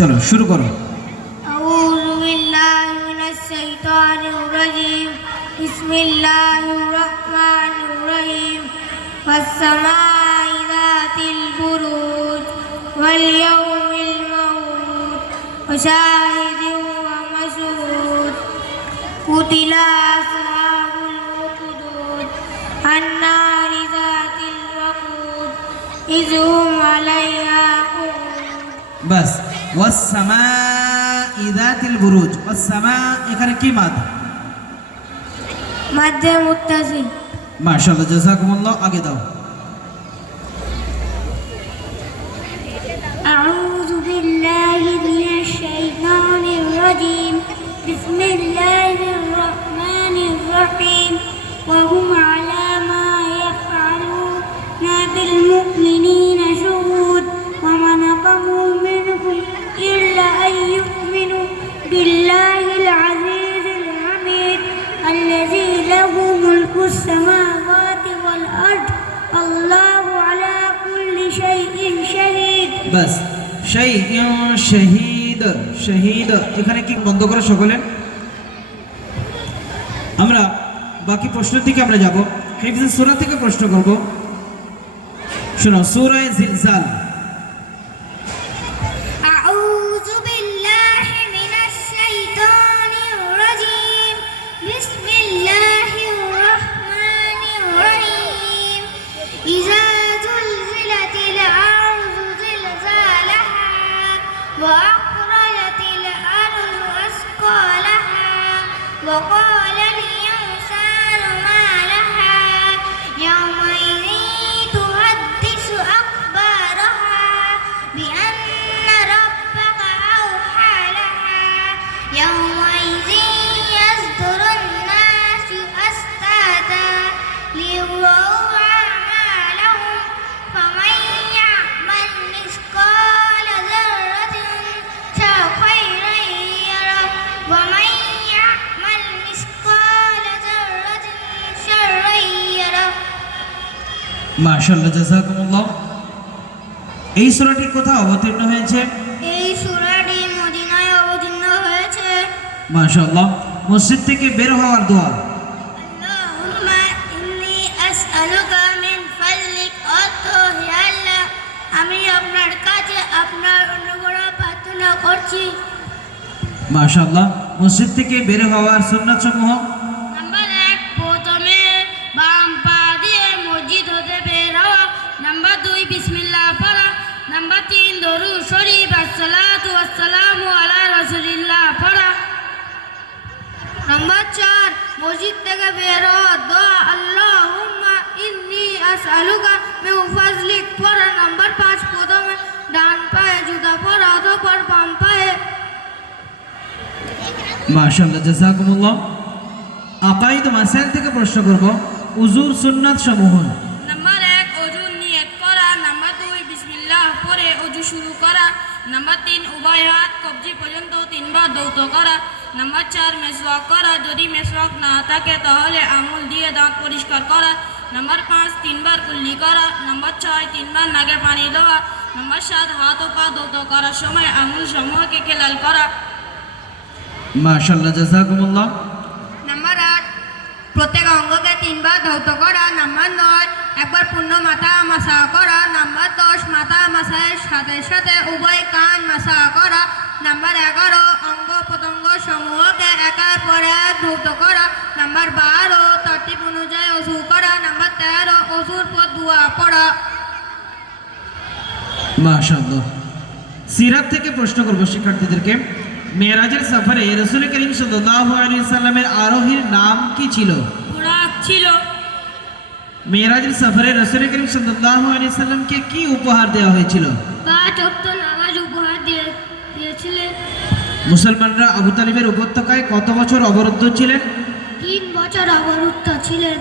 চলো শুরু করো। আউযু বিল্লাহি মিনাশ শাইতানির রাজীম। বিসমিল্লাহির রহমানির রহিম। ওয়াস-সামাই যাতিল বুরুজ ওয়াল ইয়াউমিল মাউউদ ওয়া শাহিদিন ওয়া মাশহুদ। কুতিলা আসহাবুল উখদুদ আন-নারি যাতিল ওয়াকুদ ইয হুম আলাইহা কুউদ। বাস। ওয়াস-সামাই যাতিল বুরুজ, ওয়াস-সামা এখানে কি মাদ? মাদ্দে মুত্তাসিল। মাশাআল্লাহ, জাযাকুমুল্লাহ। আগে দাও। أعوذ بالله من الشيطان الرجيم. بسم الله الرحمن الرحيم. وهم على ما يفعلون بالمؤمنين شهود وما نقموا منهم إلا أن يؤمنوا بالله العزيز الحميد الذي له ملك السماوات والأرض الله على كل شيء شهيد. বাস। শাইউন শাহীদ, শাহীদ এখানে কি বন্ধ করে সকলে? আমরা বাকি প্রশ্নের দিকে আমরা যাব। হিফজ সূরা থেকে প্রশ্ন করব। শোনো, সূরা জিলজাল। أعوذ بالله من الشيطان الرجيم. بسم الله الرحمن الرحيم. إذا زلزلت الأرض زلزالها وأخرجت الأرض أثقالها وقال الإنسان ما لها يومئذ تحدث أخبارها بأن ربك أوحى لها يومئذ يصدر الناس أشتاتا ليروا أعمالهم فمن يعمل مثقال ذرة خيرا يره ومن يعمل مثقال ذرة شرا يره. মাশাআল্লাহ, জাযাকুমুল্লাহ। এই সূরাটি কোথায় অবতীর্ণ হয়েছে? এই সূরাটি মদিনায় অবতীর্ণ হয়েছে। মাশাআল্লাহ। মসজিদ থেকে বের হওয়ার দোয়া। আল্লাহুম্মা ইন্নী আসআলুকা মিন ফাদলিক। হে আল্লাহ, আমি আপনার কাছে আপনার অনুগ্রহ প্রার্থনা করছি। মাশাআল্লাহ। মসজিদ থেকে বের হওয়ার সুন্নাত সমূহ। নাম্বার 1, প্রথমে বাম পা দিয়ে মসজিদ হতে বের হওয়া। নাম্বার 2, বিসমিল্লাহ পড়া। নাম্বার 3, দরুদ শরীফ আসসালাতু ওয়াসসালামু আলা রাসূলিল্লাহ পড়া। নাম্বার 4, মসজিদ থেকে বের হওয়া দোয়া আল্লাহুম্মা ইন্নী আসআলুকা মিন ফাজলিক পড়া। নাম্বার 5, প্রথমে ডান পায়ে জুতা পরা অতঃপর বাম পায়ে। মাশাআল্লাহ, জাযাকুমুল্লাহ। আকাইদ মাসাইল থেকে প্রশ্ন করব। উযুর সুন্নাত সমূহ। নাম্বার 1, ওযুর নিয়ত করা। নাম্বার 2, বিসমিল্লাহ পড়ে ওযু শুরু করা। নাম্বার 3, উভয় হাত কবজি পর্যন্ত 3 বার ধৌত করা। নাম্বার 4, মেসওয়াক করা। যদি মেসওয়াক না থাকে তাহলে আঙুল দিয়ে দাঁত পরিষ্কার করা। নাম্বার 5, 3 বার কুল্লি করা। নাম্বার 6, 3 বার নাকে পানি দেওয়া। নাম্বার 7, হাত ও পা ধৌত করার সময় আঙুল সমূহকে খেলাল করা। মাশাআল্লাহ, জাযাকুমুল্লাহ। নাম্বার 8, প্রত্যেক অঙ্গকে 3 বার ধৌত করা। নাম্বার 9, একবার পূর্ণ মাথা মাসা করা। নাম্বার 10, মাথা মাসার সাথে সাথে উভয় কান মাসা করা। নাম্বার 11, অঙ্গ প্রত্যঙ্গ সমূহকে একের পর এক ধৌত করা। নাম্বার 12, তরতিব অনুযায়ী ওযু করা। নাম্বার 13, ওযুর পর দোয়া পড়া। মাশাআল্লাহ। সিরাত থেকে প্রশ্ন করব শিক্ষার্থীদেরকে। মেরাজের সফরে রাসূল করিম সাল্লাল্লাহু আলাইহি সাল্লামের আরোহীর নাম কি ছিল? বুরাক ছিল। মেরাজের সফরে রাসূল করিম সাল্লাল্লাহু আলাইহি সাল্লামকে কি উপহার দেওয়া হয়েছিল? 5 ওয়াক্ত নামাজ উপহার দিয়েছিলেন। মুসলমানরা আবু তালিবের উপত্যকায় কত বছর অবরুদ্ধ ছিলেন? 3 বছর অবরুদ্ধ ছিলেন।